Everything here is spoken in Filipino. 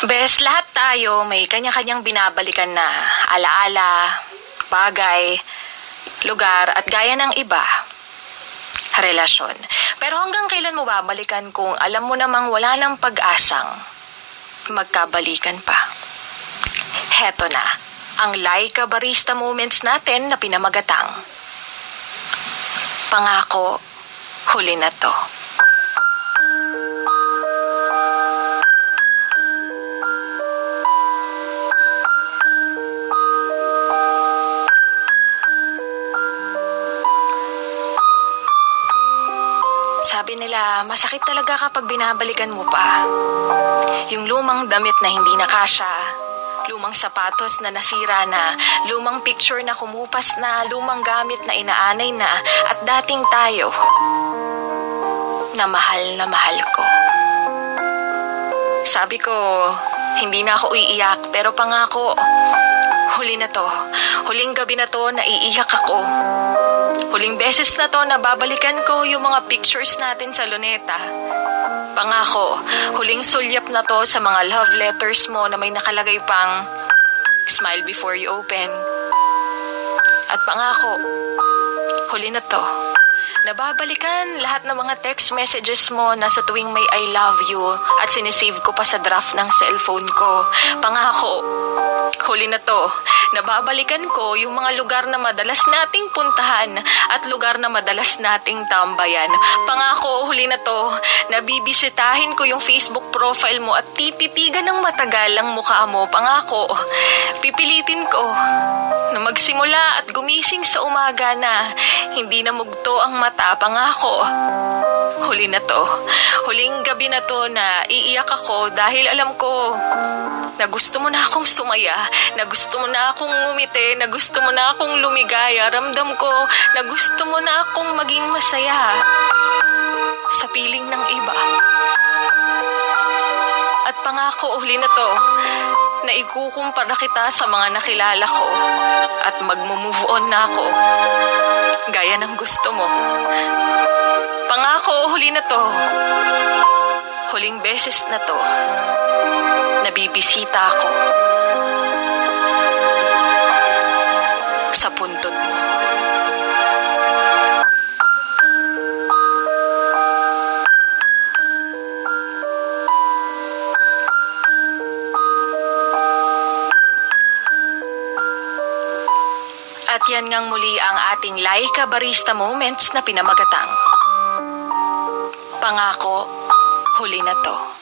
Bes, lahat tayo may kanya-kanyang binabalikan na alaala, bagay, lugar at gaya ng iba, relasyon. Pero hanggang kailan mo babalikan kung alam mo namang wala nang pag-asang magkabalikan pa? Heto na, ang Laika Barista Moments natin na pinamagatang. Pangako, huli na to. Sabi nila, masakit talaga kapag binabalikan mo pa. Yung lumang damit na hindi na kasya, lumang sapatos na nasira na, lumang picture na kumupas na, lumang gamit na inaanay na, at dating tayo na mahal ko. Sabi ko, hindi na ako iiyak, pero pangako, huli na to. Huling gabi na to na iiyak ako. Huling beses na to na babalikan ko yung mga pictures natin sa luneta. Pangako, huling sulyap na to sa mga love letters mo na may nakalagay pang smile before you open. At pangako, huli na to. Nababalikan lahat ng mga text messages mo na sa tuwing may I love you at sinisave ko pa sa draft ng cellphone ko. Pangako, huli na to. Nababalikan ko yung mga lugar na madalas nating puntahan at lugar na madalas nating tambayan. Pangako, huli na to. Nabibisitahin ko yung Facebook profile mo at tititigan ng matagal ang mukha mo. Pangako, pipilitin ko na magsimula at gumising sa umaga na hindi na mugto ang mata. Pangako, huli na to. Huling gabi na to na iiyak ako dahil alam ko na gusto mo na akong sumaya, na gusto mo na akong ngumiti, na gusto mo na akong lumigaya. Ramdam ko na gusto mo na akong maging masaya sa piling ng iba. At pangako, huli na to, na ikukumpara kita sa mga nakilala ko at magmo-move on na ako gaya ng gusto mo. Pangako, huli na to. Huling beses na to, nabibisita ako sa puntod mo. At yan ngang muli ang ating Laika Barista Moments na pinamagatang. Pangako, huli na to.